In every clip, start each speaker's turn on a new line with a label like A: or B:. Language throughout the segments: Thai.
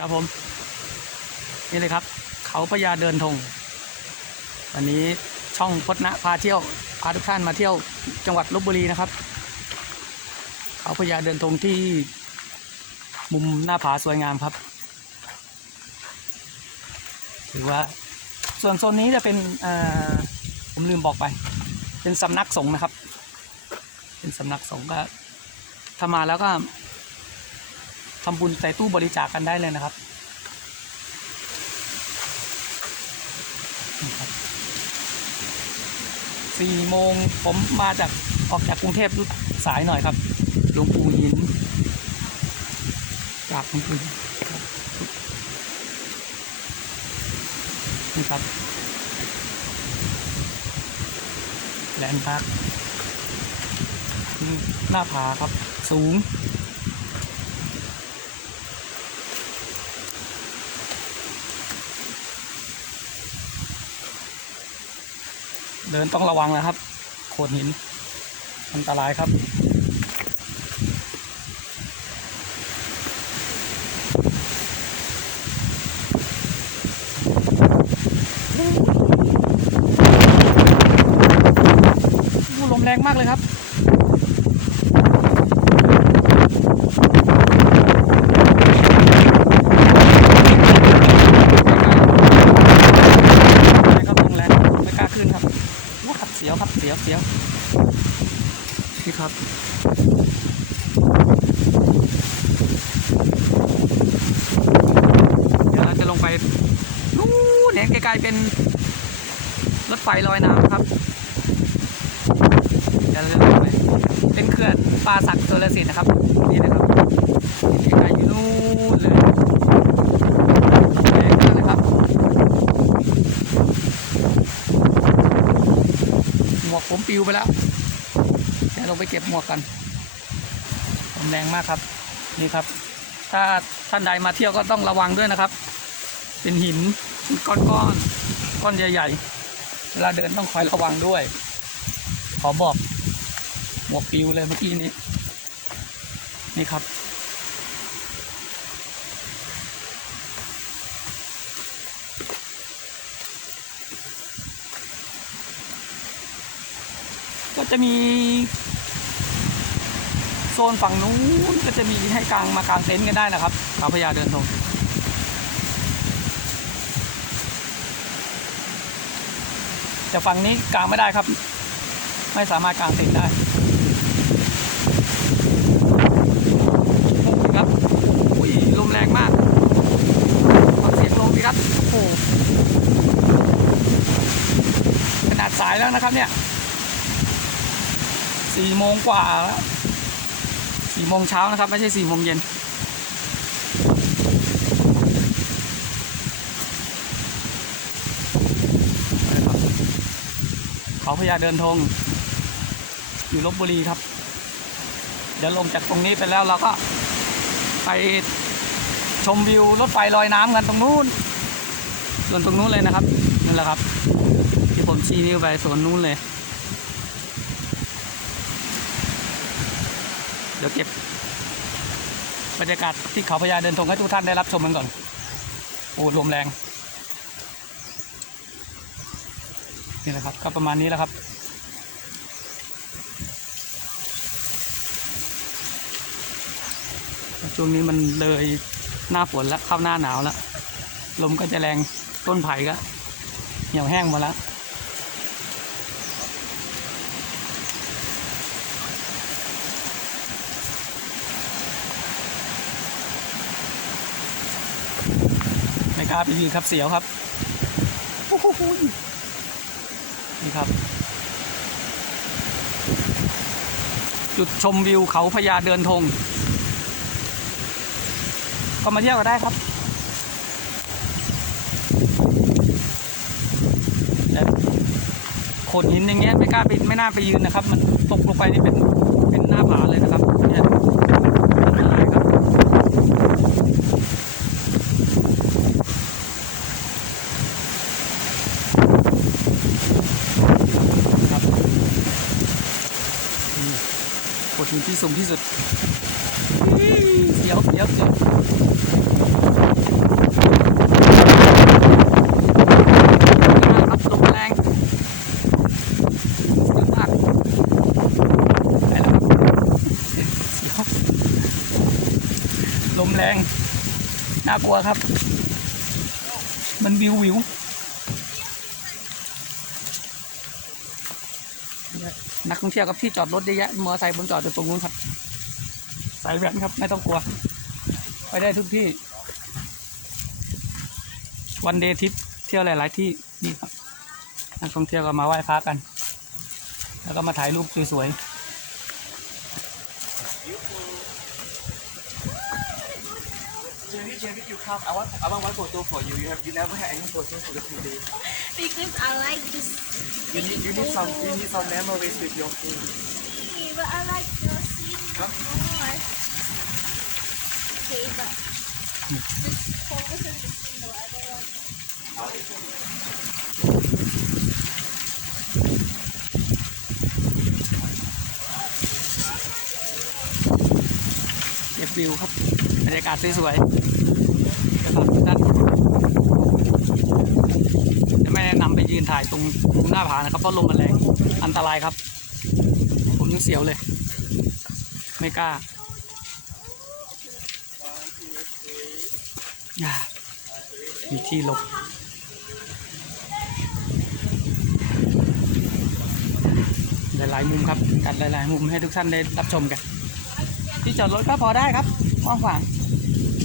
A: ครับผม นี่เลยครับ เขาพญาเดินธงวันนี้ช่องพจนะพาเที่ยวพาทุกท่านมาเที่ยวจังหวัดลบบุรีนะครับ เขาพญาเดินธงที่มุมหน้าผาสวยงามครับ ถือว่าส่วนโซนนี้จะเป็นผมลืมบอกไป เป็นสำนักสงฆ์นะครับ เป็นสำนักสงฆ์ก็ถ้ามาแล้วก็ ทำบุญใส่ตู้บริจาคกันได้เลยนะครับสี่โมงผมมาจากออกจากกรุงเทพสายหน่อยครับหลวงปู่หิน จากลงปู่หินครับนี่ครับแลนด์พาร์คหน้าผาครับสูง เดินต้องระวังนะครับ โขดหิน อันตรายครับ ลมแรงมากเลยครับ ไปครับลงแรงไม่กล้าขึ้นครับว้าขับ เสียวครับเสียวเสียวนี่ครับเดี๋ยวเราจะลงไปนู่นเห็นไกลๆเป็นรถไฟลอยน้ำครับเดี๋ยวเราจะลงไปเป็นเขื่อนป่าสักโซลสินนะครับนี่นะครับเห็นไกลๆอยู่นู่นเลยแรงมากเลยครับ หมวกผม ปิวไปแล้ว เดี๋ยวลงไปเก็บหมวกกันลมแรงมากครับ นี่ครับ ถ้าท่านใดมาเที่ยวก็ต้องระวังด้วยนะครับ เป็นหินก้อนก้อนๆก้อนใหญ่ๆ เวลาเดินต้องคอยระวังด้วย ขอบอกหมวกปิวเลยเมื่อกี้นี้ นี่ครับ ก็จะมี โซนฝั่งนู้นก็จะมีให้กางมากางเต็นท์กันได้นะครับเขาพญาเดินตรงแต่ฝั่งนี้กางไม่ได้ครับ ไม่สามารถกางเต็นท์ได้ครับอุ้ยลมแรงมากฟังเสียงลมดีครับโอ้โหขนาดสายแล้วนะครับเนี่ย สี่โมงกว่าแล้วสี่โมงเช้านะครับ ไม่ใช่สี่โมงเย็นเขาพญาเดินธงอยู่ลบบุรีครับ เดี๋ยวลงจากตรงนี้ไปแล้วเราก็ไปชมวิวรถไฟลอยน้ำกันตรงนู้นส่วนตรงนู้นเลยนะครับนั่นแหละครับที่ผมชี้นิ้วไปส่วนนู้นเลย ดี๋ยวเก็บบรรยากาศที่เขาพญาเดินทงให้ทุกท่านได้รับชมกันก่อน โอ้ลมแรง นี่แหละครับ ก็ประมาณนี้แล้วครับ ช่วงนี้มันเลยหน้าฝนแล้วเข้าหน้าหนาวแล้ว ลมก็จะแรงต้นไผ่ก็เหี่ยวแห้งหมดแล้ว ไม่กล้าไปยืนครับเสียวครับนี่ครับ จุดชมวิวเขาพญาเดินธงก็มาเที่ยวกันได้ครับแต่โขดหินอย่างเงี้ยไม่กล้าไปไม่น่าไปยืนนะครับ มันตกลงไปนี่เป็นเป็นหน้าผาเลยนะ ถึงที่สูงที่สุดเสียวเสียวเสียวลมแรง น่ากลัวครับ มันวิววิว นักท่องเที่ยวกับที่จอดรถเยอะแยะมอเตอร์ไซค์บนจอดอยู่ตรงนู้นครับ สายแว้นครับ ไม่ต้องกลัว ไปได้ทุกที่ วันเดย์ทริปเที่ยวหลาย ๆ ที่นี่ครับนักท่องเที่ยวก็มาไหว้พระกัน แล้วก็มาถ่ายรูปสวย
B: ๆ Jenny, you come. I want, I want one photo for you. You have, you never had any photos for the two days.
C: Because I like this.
B: You need, you need some, you need some memories with your food.
C: Okay, but I like the scene
B: Huh?
C: more. Okay, but just focus on the scene though. I don't want.
A: ๆเก็บวิวครับ บรรยากาศสวยๆ จะฝากทุกท่านจะไม่แนะนำไปยืนถ่ายตรงมุมหน้าผานะครับ เพราะลมมันแรงอันตรายครับ ผมยังเสียวเลย ไม่กล้าอย่ามีที่หลบหลายๆมุมครับจัดหลายๆมุมให้ทุกท่านได้รับชมกัน ที่จอดรถก็พอได้ครับกว้างขวาง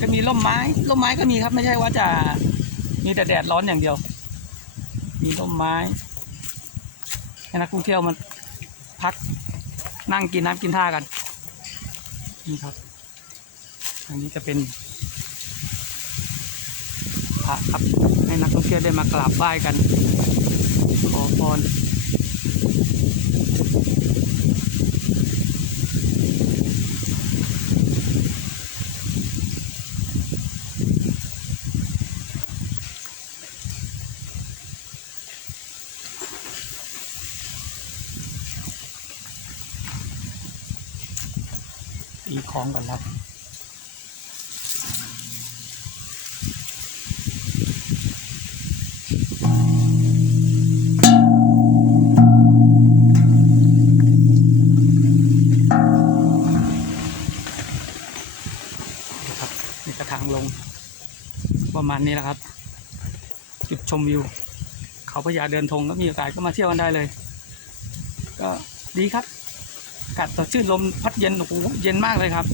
A: ก็มีร่มไม้ร่มไม้ก็มีครับ ไม่ใช่ว่าจะมีแต่แดดร้อนอย่างเดียว มีร่มไม้ให้นักท่องเที่ยวมันพักนั่งกินน้ำกินท่ากันนี่ครับอันนี้จะเป็นพระครับให้นักท่องเที่ยวได้มากราบไหว้กัน ขอพร ตีของก่อนครับนี่ครับนี่กระทางลง ประมาณนี้แหละครับ จุดชมวิว เขาพญาเดินธงก็มีโอกาสก็มาเที่ยวกันได้เลย ก็ดีครับากาศสดชื่นลมพัดเย็นโอ้โหเย็นมากเลยครับ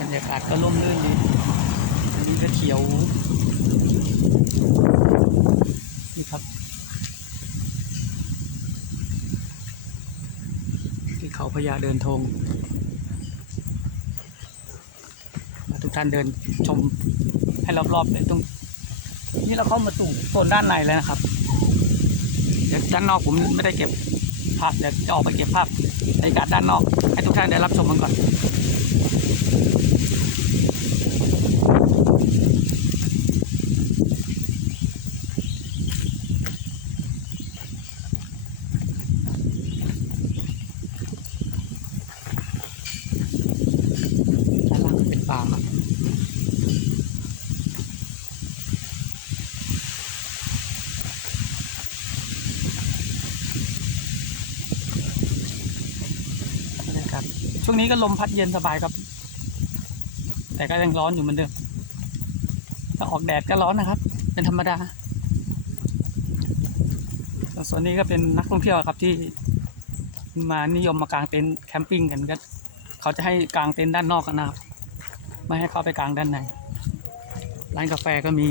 A: บรรยากาศก็ร่มรื่นดีอันนี้ก็เขียว นี่ครับที่เขาพญาเดินธงทุกท่านเดินชมให้รอบๆเลยตรง นี่เราเข้ามาสู่โซนด้านในแล้วนะครับ เดี๋ยวด้านนอกผมไม่ได้เก็บภาพเดี๋ยวจะออกไปเก็บภาพบรรยากาศด้านนอก ให้ทุกท่านได้รับชมกันก่อน ด้านล่างเป็นป่าครับ บรรยากาศช่วงนี้ก็ลมพัดเย็นสบายครับ แต่ก็ยังร้อนอยู่เหมือนเดิมถ้าออกแดดก็ร้อนนะครับ เป็นธรรมดาส่วนส่วนนี้ก็เป็นนักท่องเที่ยวครับที่มานิยมมากางเต็นท์แคมปิ้งกันก็เขาจะให้กางเต็นท์ด้านนอกกันนะครับ ไม่ให้เข้าไปกางด้านใน ร้านกาแฟก็มี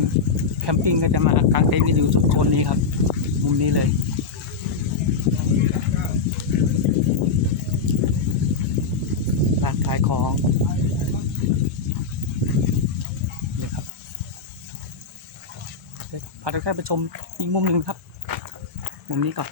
A: บรรดาท่านแคมปิ้งก็จะมากางเต็นท์กันอยู่โคนนี้ครับ มุมนี้เลยร้านขายของนี่ครับพาทุกท่านไปชมอีกมุมหนึ่งครับ มุมนี้ก่อน